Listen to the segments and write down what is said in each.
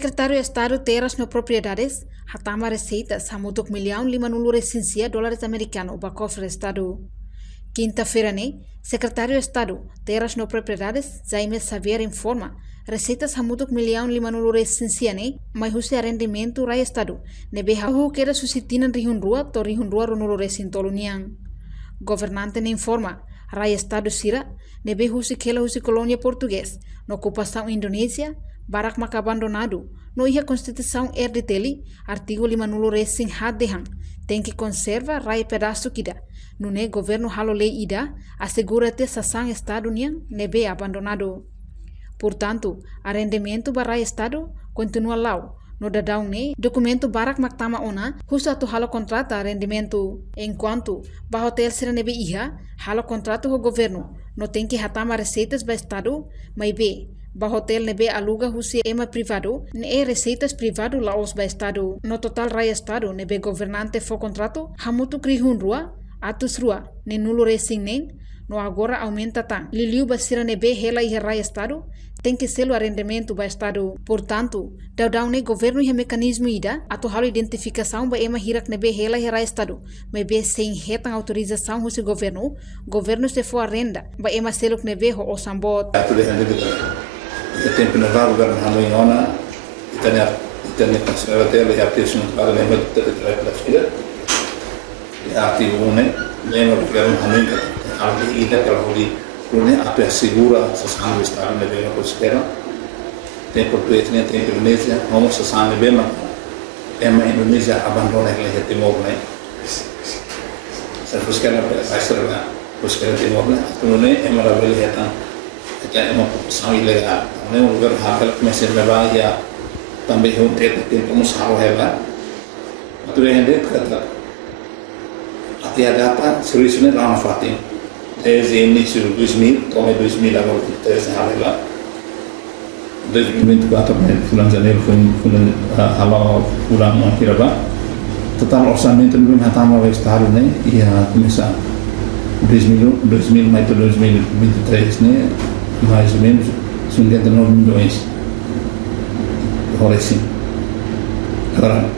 Secretário de Estado Terras no Propriedades, hatama receitas hamutuk $1.500.000 recensia dólares americanos para cofre Estado. Quinta-feira, Secretário de Estado Terras no Propriedades, Jaime Xavier informa receitas hamutuk $1.500.000 recensia mas o arrendamento rai Estado, nebe hahu queda susitinan rihunrua to rihunrua ronulo recintolunian. Governante informa rai Estado Sira, nebe husi kela husi colônia português, na ocupação Indonésia, barak maka abandonado, no iha Constituição RDTL, artigo 50 recém hadehang, tem que conserva rai pedaço kida. No governo halo lei ida, assegura-te sasang Estado niang nebe abandonado. Portanto, arrendamento para Estado continua lá. No dadão documento barak maktama ona, husa tu halo contrato arrendamento. Enquanto, ba hotel sira nebe iha, halo contrato ho governo, no tem que hatama receitas ba Estado, mas be, ba hotel nebe aluga husi ema privado, ne receitas privado laos ba Estado. No total rai Estado nebe governante fo contrato, hamutu krihun rua, atus rua, ne nulo resing no agora aumenta tan. Liliu basira nebe hela iha rai Estado, tem que ser o arrendamento ba Estado. Portanto, daudau governo iha mecanismo ida, atu halo identificação ba ema hirak nebe hela iha rai Estado, mas be sem retang autorização husi governo se for arrenda, ba ema seluk nebe ho osambot. Tempo na vaga governo halo iona, itania conservateur e artesano para lembra de ter pela esquerda. E ativo lembra do governo halo ali ida pela roli lune ape assegura sasang Estado na bela prospera. Tempo tuetnya tempo Indonesia ngomong sasang bema ema Indonesia abandona ele timor Sa prospera paisera prospera timor lune ema la bela heta kayak ema sasang ilegal. Ne governo halo mesin bela ya também tempo musaro hela. Atu hende kata até a data seriusnya lama fatin. Desde início de 2000, como 2000 agora que está lá. 2024 bulan Janeiro foi halal pulang akhir apa. Total orçamento belum hatama o Estado ia começar 2000 mais 2023 mais ou menos 59 milhões de agora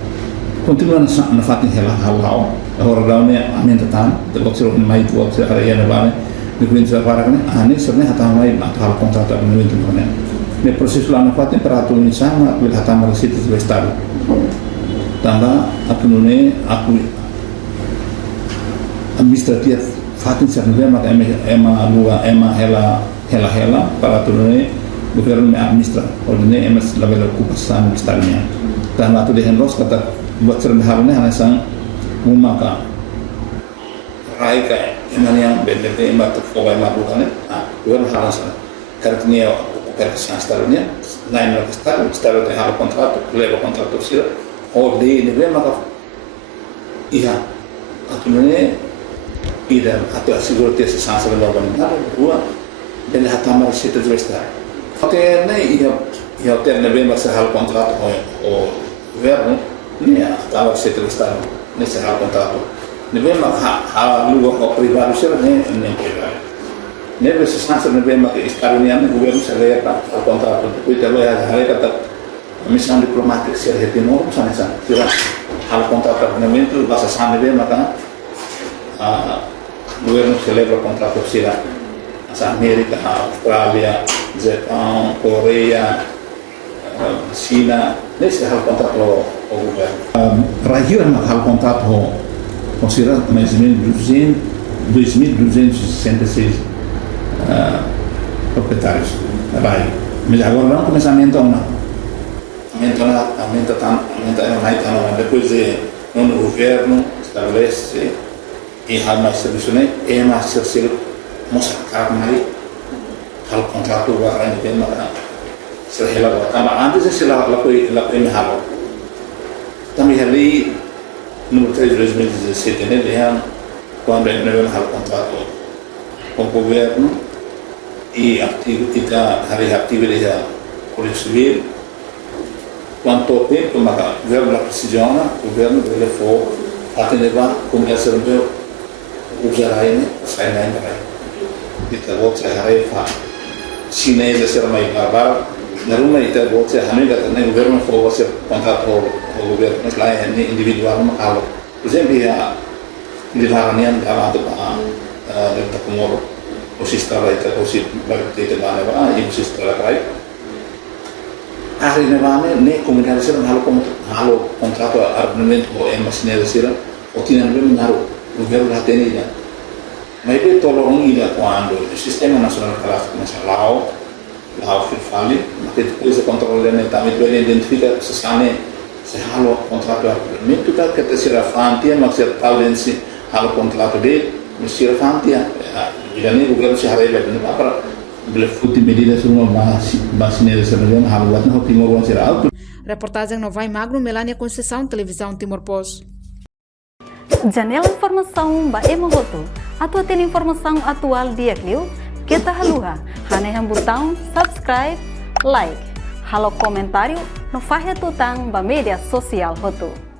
continua na fatin halal. Agora daun aumenta tan, depois se mais tu se area na bane, depois se para kan, ane sebenarnya hatama mai hal kontrak no itu kan. Ne proseso lá na fatin para tu insama, tu hatama receitas do Estado. Tamba aku nune aku administratif fatin serve mak ema luga ema hela para tu nune governo administra, ordene ema labela ocupação Estado-nya. Tamba tu dehen los kata buat serve halnya hanasang mumaka raika yang bendete emat fogai mabukan luar halas karena operasi Estado-nya lain lagi Estado tem hal kontrak leva kontrak sila de nebe maka iha atunane ida atau asegurati sesansa lawan dua dan hatama recita do Estado hotel iha hotel nebe maka hal kontrak o governo ne atau recita do Estado nesse hal contrato. Nebe mak hal luar kok pribadi sih pribadi. Nebe sesansa nebe mak Estado-nya governo saya pak hal contrato. Itu kalau ya hari kata missão diplomática sih timur sana kira hal contrato nebe itu bahasa sana nebe maka governo celebra contrato sih asa Amerika, Australia, Jepang, Korea, China, nesse hal contrato o governo. Raio é hal contrato considera mais ou menos 2.266 proprietários. Raio. Mas agora não começamento não. Aumenta mais depois o governo estabelece e hal mais serviço é mais serviço mostrar mais hal contrato vai bem maka sehela antes se la halo. Também ali número 3 de 2017 quando ele não hal contrato com o governo e ativo hari ativo dia Polícia Civil quanto tempo maka governo precisiona governo deve for atender começar usar ini saya lain kita buat saya hari chinesa sermai babar na rumah ita boxe hanu ga na governo for você contrato o governo mas lá é individual makalo por exemplo ya dilaranian dalam tu kita kumur posisi terbaik kita posisi balik kita mana ba ini posisi terbaik hari ini mana ne komunikasi halo contrato armamento o emasinera sira o tinan bem naru governo lá tem ida mas ele tolong ida quando o sistema nacional tráfico nacional lá fali mas depois o controle ne também ele identifica se sane se halo contrato armamento tá que terceira fantia mas ser talvez halo contrato de Mesir fantia ini governo se harai bem para bele futi medida sobre uma vacina sebenarnya halo buat no Timor Leste alto. Reportagem no Vai Magno, Melania Conceição, Televisão Timor-Post. Janela informação ba emohoto. Atua tem informação atual dia Clio. Kita haluha. Haneham botão subscribe, like. Halo comentário no fahe tutang ba media sosial hoto.